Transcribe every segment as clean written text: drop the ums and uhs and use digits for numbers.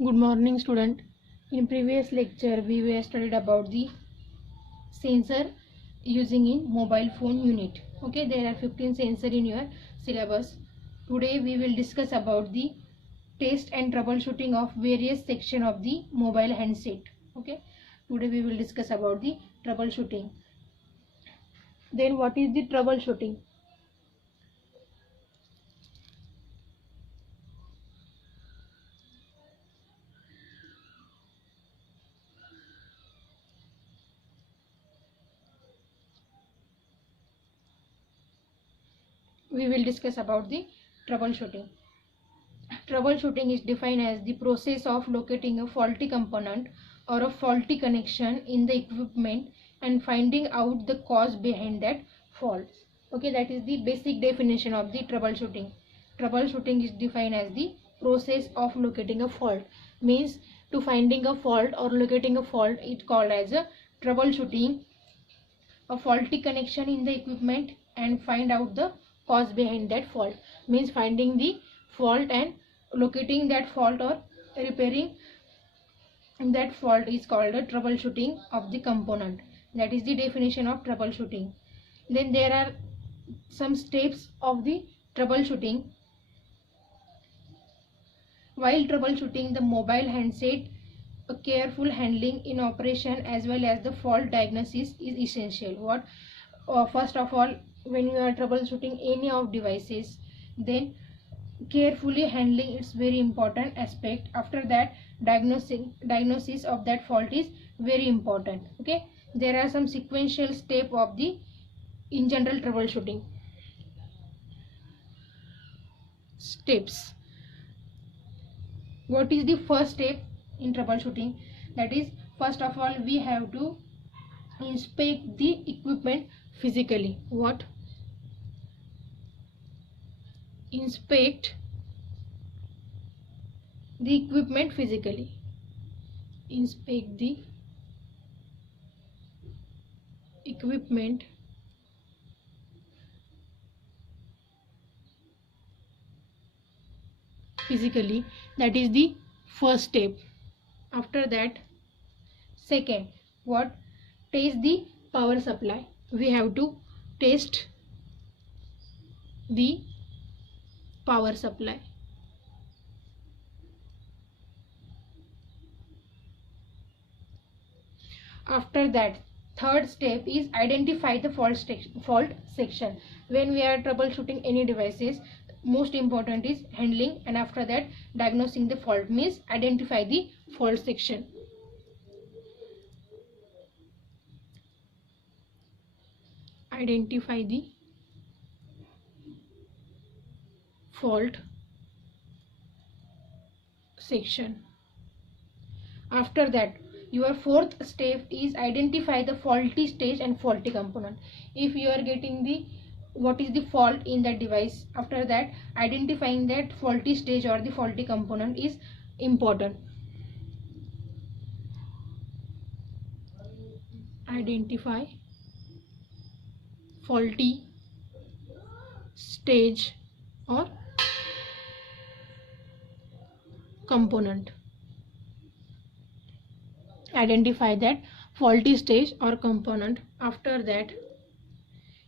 Good morning, student. In previous lecture, we were studied about the sensor using in mobile phone unit. Okay, there are 15 sensor in your syllabus. Today, we will discuss about the test and troubleshooting of various section of the mobile handset. Okay, today we will discuss about the troubleshooting. Then, what is the troubleshooting? We will discuss about the troubleshooting. Troubleshooting is defined as the process of locating a faulty component or a faulty connection in the equipment and finding out the cause behind that fault. Okay, that is the basic definition of the troubleshooting. Troubleshooting is defined as the process of locating a fault. Means to finding a fault or locating a fault, it called as a troubleshooting. A faulty connection in the equipment and find out the cause behind that fault, means finding the fault and locating that fault or repairing that fault is called a troubleshooting of the component. That is the definition of troubleshooting. Then there are some steps of the troubleshooting. While troubleshooting the mobile handset, a careful handling in operation as well as the fault diagnosis is essential. First of all, when you are troubleshooting any of devices, then carefully handling is very important aspect. After that, diagnosis of that fault is very important. Okay, there are some sequential step of the in general troubleshooting steps. What is the first step in troubleshooting? That is, first of all, we have to inspect the equipment physically. What? Inspect the equipment physically. Inspect the equipment physically. That is the first step. After that, second, what? Test the power supply. We have to test the power supply. After that, third step is identify the fault section. When we are troubleshooting any devices, most important is handling, and after that diagnosing the fault, means identify the fault section. Identify the fault section. After that, your fourth step is identify the faulty stage and faulty component. If you are getting the what is the fault in that device, after that identifying that faulty stage or the faulty component is important. Identify faulty stage or component. Identify that faulty stage or component. After that,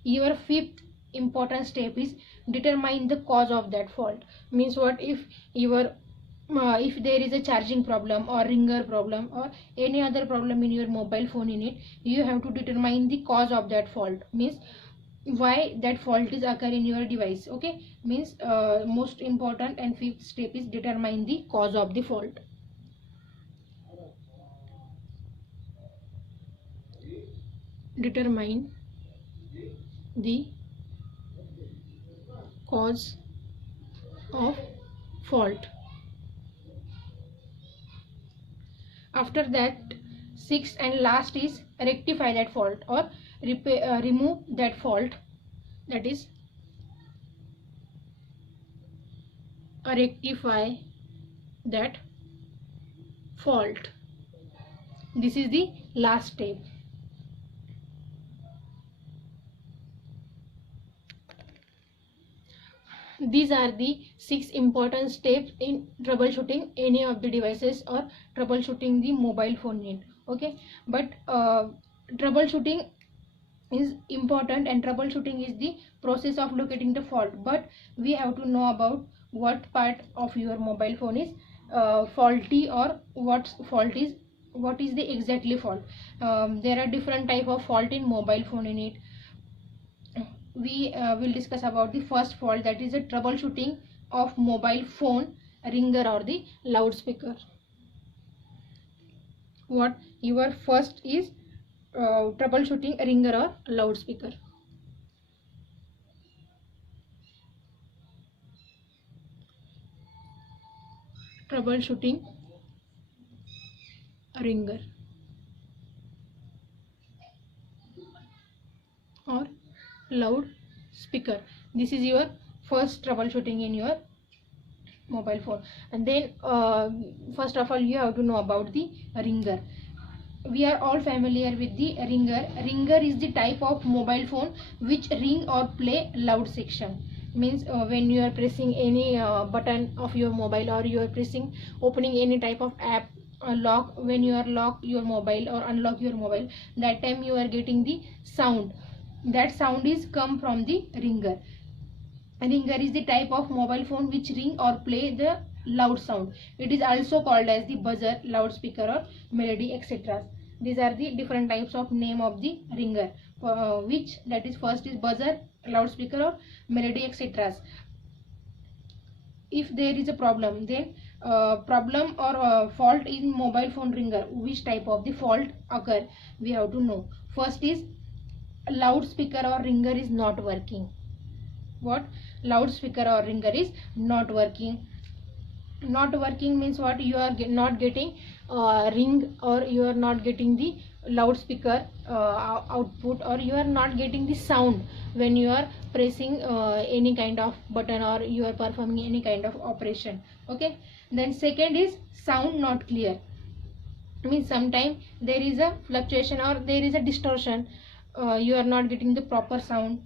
your fifth important step is determine the cause of that fault. Means what? If there is a charging problem or ringer problem or any other problem in your mobile phone unit, you have to determine the cause of that fault, means why that fault is occur in your device. Okay, means most important and fifth step is determine the cause of the fault. Determine the cause of fault. After that, sixth and last is rectify that fault or remove that fault. That is, rectify that fault. This is the last step. These are the 6 important steps in troubleshooting any of the devices or troubleshooting the mobile phone net. Okay, but troubleshooting is important, and troubleshooting is the process of locating the fault, but we have to know about what part of your mobile phone is faulty, or what is the exactly fault. There are different type of fault in mobile phone in it. We will discuss about the first fault, that is a troubleshooting of mobile phone ringer or the loudspeaker. What your first is troubleshooting ringer or loudspeaker. Troubleshooting ringer or loudspeaker. This is your first troubleshooting in your mobile phone. And then first of all, you have to know about the ringer. We are all familiar with the ringer. Ringer is the type of mobile phone which ring or play loud section. Means when you are pressing any button of your mobile, or you are pressing opening any type of app, lock, when you are lock your mobile or unlock your mobile, that time you are getting the sound. That sound is come from the ringer. Ringer is the type of mobile phone which ring or play the loud sound. It is also called as the buzzer, loudspeaker, or melody, etc. These are the different types of name of the ringer, which that is first is buzzer, loudspeaker, or melody, etc. If there is a problem, then problem or fault in mobile phone ringer, which type of the fault occur, we have to know. First is loudspeaker or ringer is not working. What? Loudspeaker or ringer is not working. Not working means what? You are not getting ring, or you are not getting the loudspeaker output, or you are not getting the sound when you are pressing any kind of button, or you are performing any kind of operation. Okay, then second is sound not clear. Means sometimes there is a fluctuation or there is a distortion, you are not getting the proper sound.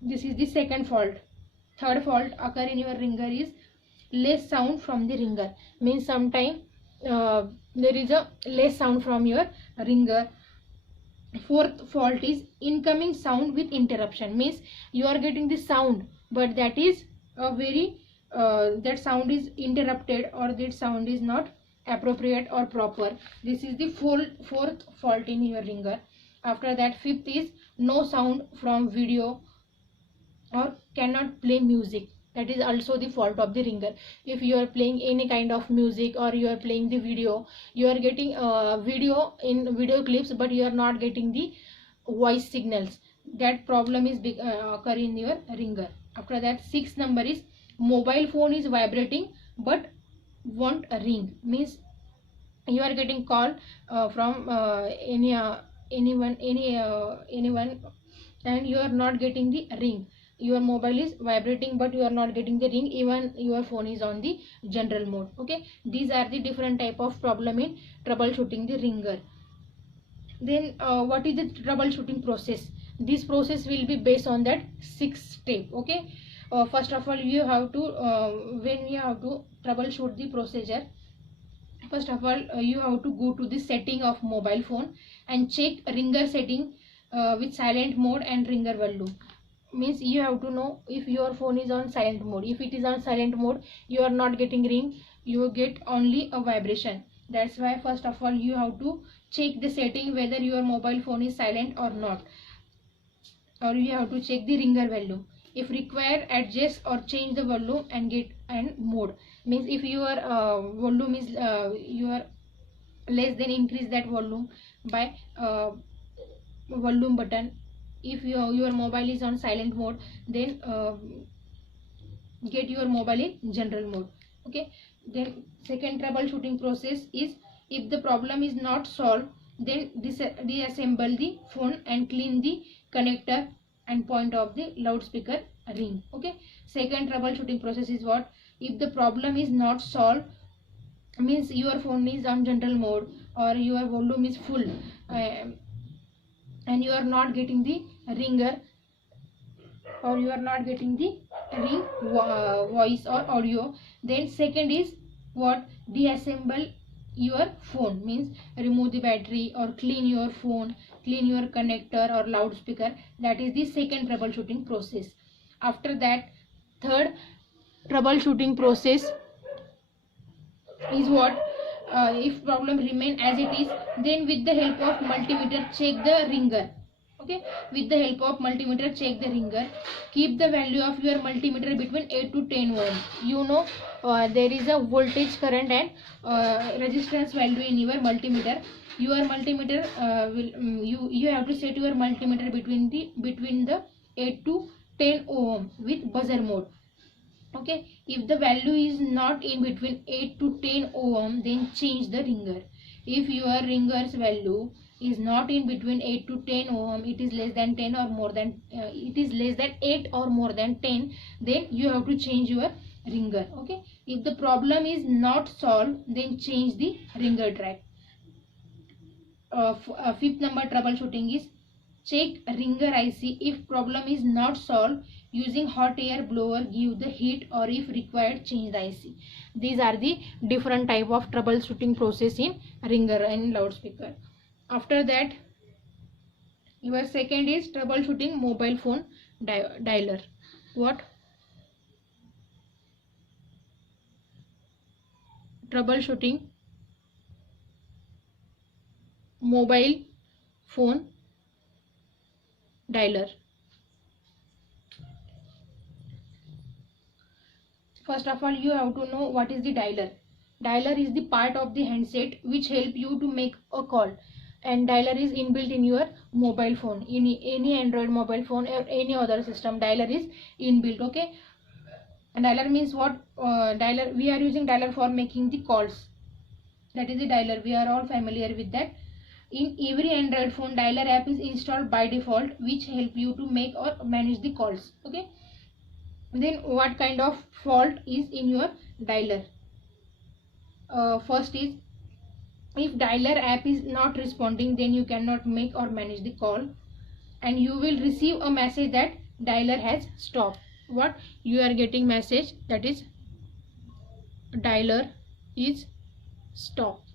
This is the second fault. Third fault occur in your ringer is less sound from the ringer. Means sometime there is a less sound from your ringer. Fourth fault is incoming sound with interruption. Means you are getting the sound, but that is a very that sound is interrupted, or that sound is not appropriate or proper. This is the fourth fault in your ringer. After that, fifth is no sound from video or cannot play music. That is also the fault of the ringer. If you are playing any kind of music, or you are playing the video, you are getting video in video clips, but you are not getting the voice signals. That problem is occur in your ringer. After that, sixth number is mobile phone is vibrating but won't ring. Means you are getting call from anyone, and you are not getting the ring. Your mobile is vibrating but you are not getting the ring, even your phone is on the general mode. Okay, these are the different type of problem in troubleshooting the ringer. Then what is the troubleshooting process? This process will be based on that 6 step. Okay, first of all, you have to when you have to troubleshoot the procedure, first of all you have to go to the setting of mobile phone and check ringer setting with silent mode and ringer volume. Means you have to know if your phone is on silent mode. If it is on silent mode, you are not getting ring, you get only a vibration. That's why first of all you have to check the setting whether your mobile phone is silent or not, or you have to check the ringer volume. If required, adjust or change the volume and get and mode. Means if your volume is you are less, then increase that volume by volume button. If your mobile is on silent mode, then get your mobile in general mode. Okay, then second troubleshooting process is, if the problem is not solved, then disassemble the phone and clean the connector and point of the loudspeaker ring. Okay, second troubleshooting process is what? If the problem is not solved, means your phone is on general mode or your volume is full, and you are not getting the ringer, or you are not getting the ring voice or audio. Then second is what? Deassemble your phone, means remove the battery or clean your phone, clean your connector or loudspeaker. That is the second troubleshooting process. After that, third troubleshooting process is what? If problem remain as it is, then with the help of multimeter check the ringer. Okay, with the help of multimeter check the ringer. Keep the value of your multimeter between 8 to 10 ohm. You know, there is a voltage, current and resistance value in your multimeter. Your multimeter you have to set your multimeter between the 8 to 10 ohm with buzzer mode. Okay, if the value is not in between 8 to 10 ohm, then change the ringer. If your ringer's value is not in between 8 to 10 ohm, it is less than 10 or more than it is less than 8 or more than 10, then you have to change your ringer. Okay, if the problem is not solved, then change the ringer track. Fifth number troubleshooting is check ringer IC. If problem is not solved, using hot air blower give the heat, or if required change the IC. These are the different type of troubleshooting process in ringer and loudspeaker. After that, your second is troubleshooting mobile phone dialer. What? Troubleshooting mobile phone dialer. First of all, you have to know what is the dialer. Dialer is the part of the handset which help you to make a call, and dialer is inbuilt in your mobile phone. In any Android mobile phone or any other system, dialer is inbuilt. Okay, and dialer means what? Dialer, we are using dialer for making the calls. That is the dialer. We are all familiar with that. In every Android phone, dialer app is installed by default, which help you to make or manage the calls. Okay. Then what kind of fault is in your dialer? First is, if dialer app is not responding, then you cannot make or manage the call, and you will receive a message that dialer has stopped. What? You are getting message that is dialer is stopped.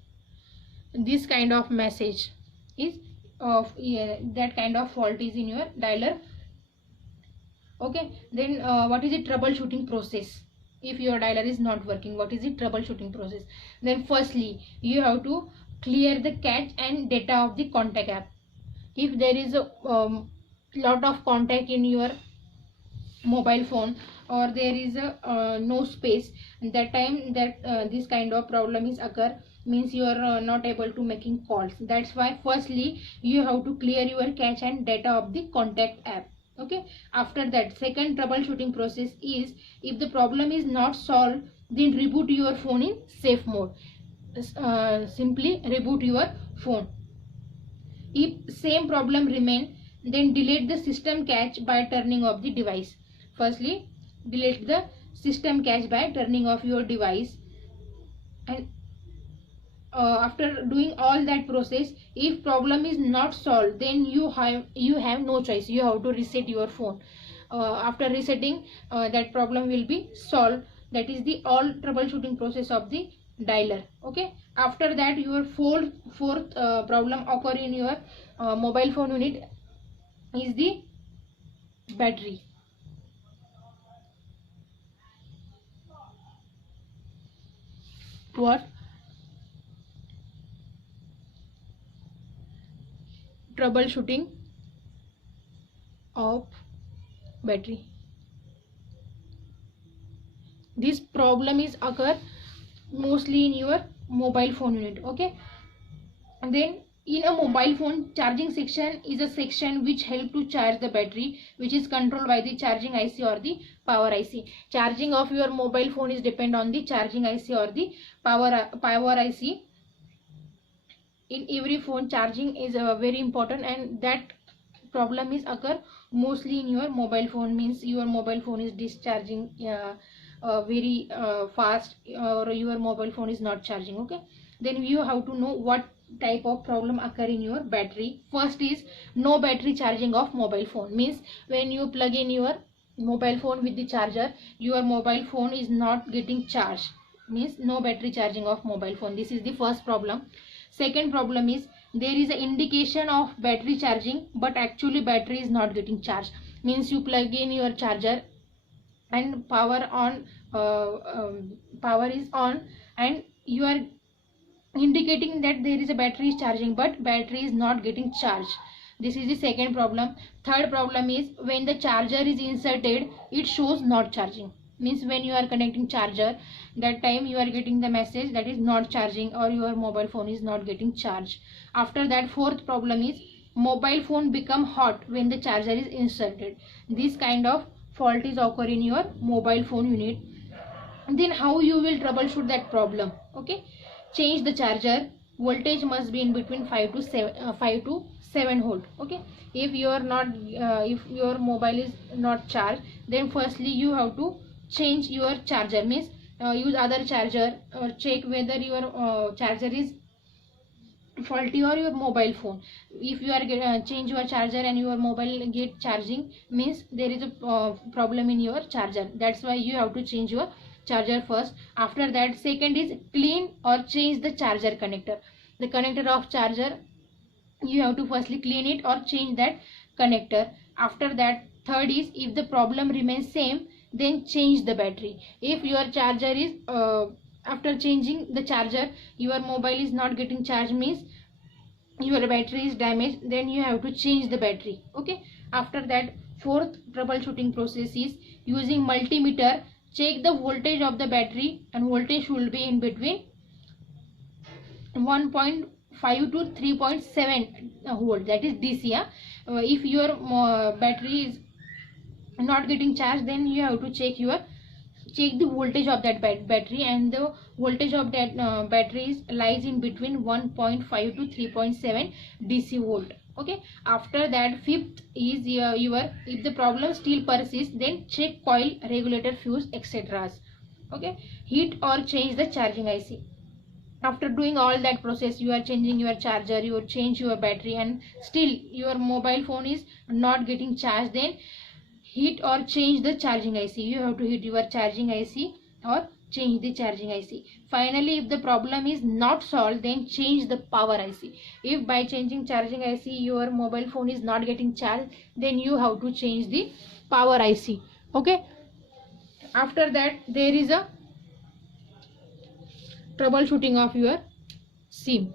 This kind of message is of that kind of fault is in your dialer. Okay, then what is the troubleshooting process? If your dialer is not working, what is the troubleshooting process? Then firstly, you have to clear the cache and data of the contact app. If there is a lot of contact in your mobile phone, or there is a no space, that time that this kind of problem is occur, means you are not able to making calls. That's why firstly you have to clear your cache and data of the contact app. Okay, after that, second troubleshooting process is, if the problem is not solved, then reboot your phone in safe mode. Simply reboot your phone. If same problem remain, then delete the system cache by turning off the device. Firstly, delete the system cache by turning off your device, and after doing all that process, if problem is not solved, then you have no choice. You have to reset your phone. After resetting, that problem will be solved. That is the all troubleshooting process of the dialer. Okay. After that, your fourth problem occur in your mobile phone unit is the battery. What? Troubleshooting of battery. This problem is occur mostly in your mobile phone unit. Okay, and then in a mobile phone, charging section is a section which help to charge the battery, which is controlled by the charging IC or the power IC. Charging of your mobile phone is depend on the charging IC or the power IC. In every phone, charging is very important, and that problem is occur mostly in your mobile phone, means your mobile phone is discharging very fast, or your mobile phone is not charging. Okay, then you have to know what type of problem occur in your battery. First is no battery charging of mobile phone, means when you plug in your mobile phone with the charger, your mobile phone is not getting charged, means no battery charging of mobile phone. This is the first problem. Second problem is there is an indication of battery charging, but actually battery is not getting charged, means you plug in your charger and power is on, and you are indicating that there is a battery is charging, but battery is not getting charged. This is the second problem. Third problem is when the charger is inserted, it shows not charging, means when you are connecting charger, that time you are getting the message that is not charging, or your mobile phone is not getting charged. After that, fourth problem is mobile phone become hot when the charger is inserted. This kind of fault is occur in your mobile phone unit. Then how you will troubleshoot that problem? Okay, change the charger. Voltage must be in between 5 to 7 volt. Okay, if you are not if your mobile is not charged, then firstly you have to change your charger, means use other charger, or check whether your charger is faulty or your mobile phone. If you are change your charger and your mobile get charging, means there is a problem in your charger. That's why you have to change your charger first. After that, second is clean or change the charger connector. The connector of charger, you have to firstly clean it or change that connector. After that, third is if the problem remains same, then change the battery. If your charger is after changing the charger, your mobile is not getting charged, means your battery is damaged, then you have to change the battery. Okay, after that, fourth troubleshooting process is using multimeter. Check the voltage of the battery, and voltage should be in between 1.5 to 3.7 volt, that is DC. If your battery is not getting charged, then you have to check the voltage of that battery, and the voltage of that battery lies in between 1.5 to 3.7 DC volt. Okay, after that, fifth is your if the problem still persists, then check coil, regulator, fuse, etc. Okay, heat or change the charging IC. After doing all that process, you are changing your charger, you change your battery, and still your mobile phone is not getting charged, then heat or change the charging IC. You have to heat your charging IC or change the charging IC. Finally, if the problem is not solved, then change the power IC. If by changing charging IC your mobile phone is not getting charged, then you have to change the power IC. Okay, after that, there is a troubleshooting of your SIM.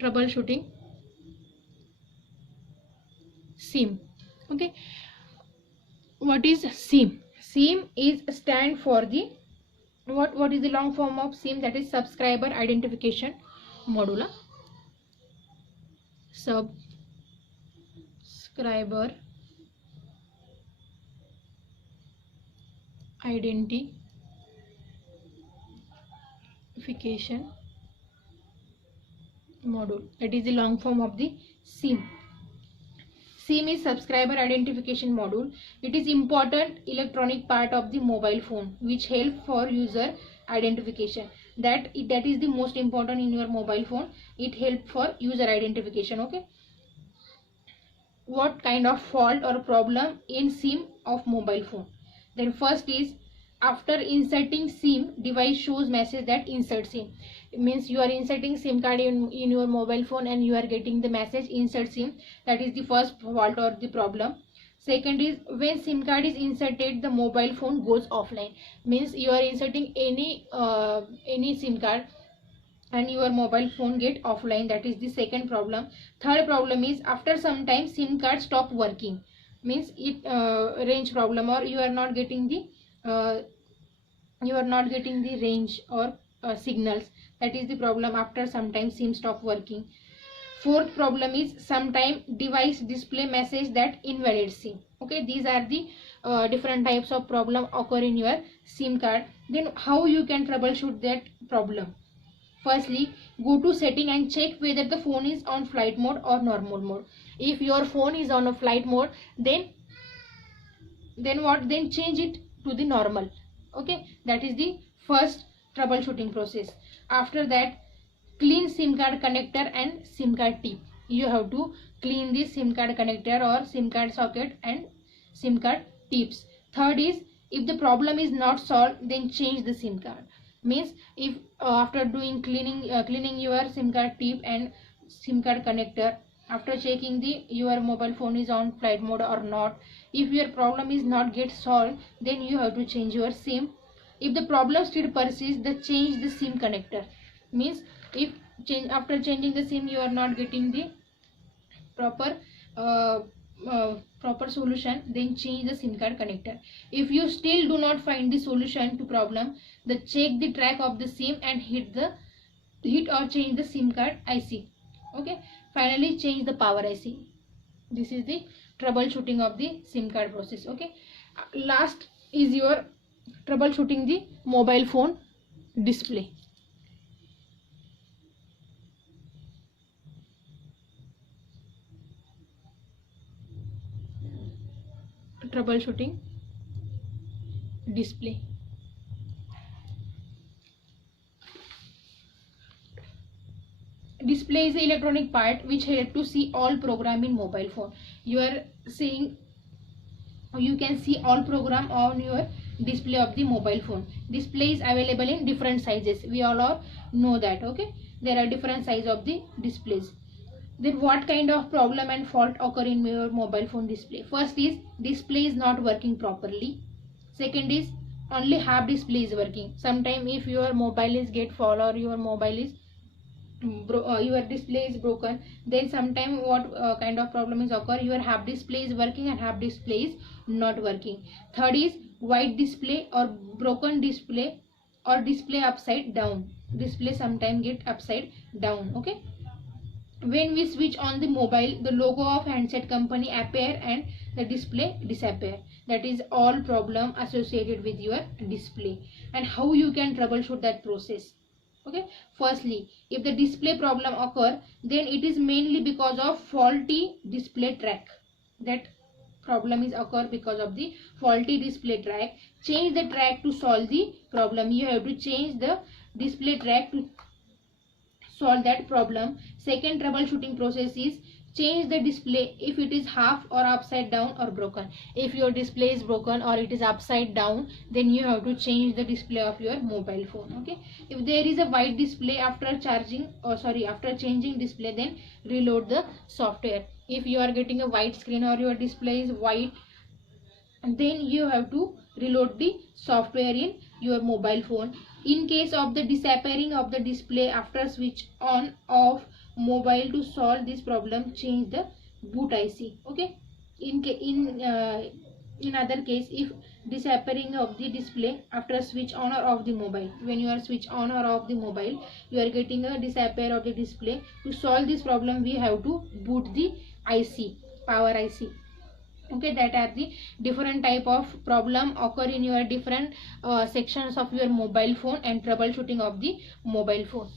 Troubleshooting SIM. Okay, what is SIM? SIM is stand for the what is the long form of SIM? That is subscriber identification module. Subscriber identification module, that is the long form of the SIM. SIM is subscriber identification module. It is important electronic part of the mobile phone which help for user identification. That is the most important in your mobile phone. It help for user identification. Okay, what kind of fault or problem in SIM of mobile phone? Then first is after inserting SIM, device shows message that insert SIM. It means you are inserting SIM card in your mobile phone and you are getting the message insert SIM. That is the first fault or the problem. Second is when SIM card is inserted, the mobile phone goes offline. Means you are inserting any SIM card and your mobile phone get offline. That is the second problem. Third problem is after some time SIM card stop working. Means it range problem, or you are not getting the range or signals. That is the problem. After some time SIM stop working. Fourth problem is sometime device display message that invalid SIM. Okay, these are the different types of problem occur in your SIM card. Then how you can troubleshoot that problem? Firstly, go to setting and check whether the phone is on flight mode or normal mode. If your phone is on a flight mode, then what? Then change it to the normal. Okay, that is the first troubleshooting process. After that, clean SIM card connector and SIM card tip. You have to clean this SIM card connector or SIM card socket and SIM card tips. Third is, if the problem is not solved, then change the SIM card. Means if after doing cleaning your SIM card tip and SIM card connector, after checking your mobile phone is on flight mode or not, if your problem is not get solved, then you have to change your SIM. If the problem still persists, then change the SIM connector. Means if after changing the SIM you are not getting the proper proper solution, then change the SIM card connector. If you still do not find the solution to problem, then check the track of the SIM and hit or change the SIM card IC. Okay, finally change the power IC. This is the troubleshooting of the SIM card process. Okay, last is your troubleshooting the mobile phone display. Troubleshooting display. Display is the electronic part which help to see all program in mobile phone. You are seeing, you can see all program on your display of the mobile phone. Display is available in different sizes. We all know that. Okay, there are different size of the displays. Then what kind of problem and fault occur in your mobile phone display? First is display is not working properly. Second is only half display is working. Sometime if your mobile is get fall or your mobile is your display is broken, then sometime what kind of problem is occur, your half display is working and half display is not working. Third is white display or broken display or display upside down. Display sometime get upside down. Okay, when we switch on the mobile, the logo of handset company appear and the display disappear. That is all problem associated with your display. And how you can troubleshoot that process? Okay, firstly, if the display problem occur, then it is mainly because of faulty display track. That problem is occur because of the faulty display track. Change the track to solve the problem. You have to change the display track to solve that problem. Second troubleshooting process is change the display if it is half or upside down or broken. If your display is broken or it is upside down, then you have to change the display of your mobile phone. Okay, if there is a white display after changing display, then reload the software. If you are getting a white screen or your display is white, then you have to reload the software in your mobile phone. In case of the disappearing of the display after switch on off mobile, to solve this problem, change the boot IC. Okay, in other case, if disappearing of the display after switch on or off the mobile, when you are switch on or off the mobile, you are getting a disappear of the display. To solve this problem, we have to boot the IC, power IC. Okay, that are the different type of problem occur in your different sections of your mobile phone and troubleshooting of the mobile phone.